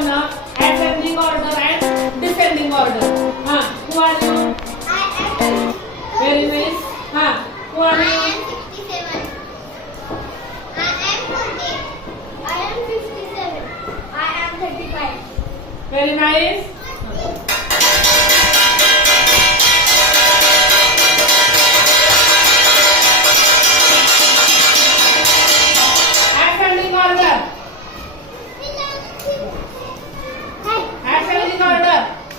corner, assembling order and Defending order. Huh? Who are you? I am. 67. Very nice. Huh. Who are you? I am 57. I am 40. I am 57. I am 35. Very nice.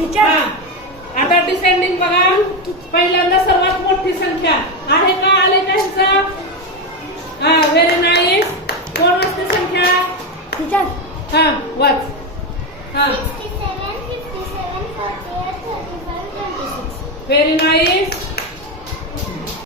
आता descending बघा पहिल्यांदा सर्वात मोठी संख्या आहे का आले त्यांचं हा व्हेरी नाईस कोण मोठी संख्या हा वाच हा व्हेरी नाईस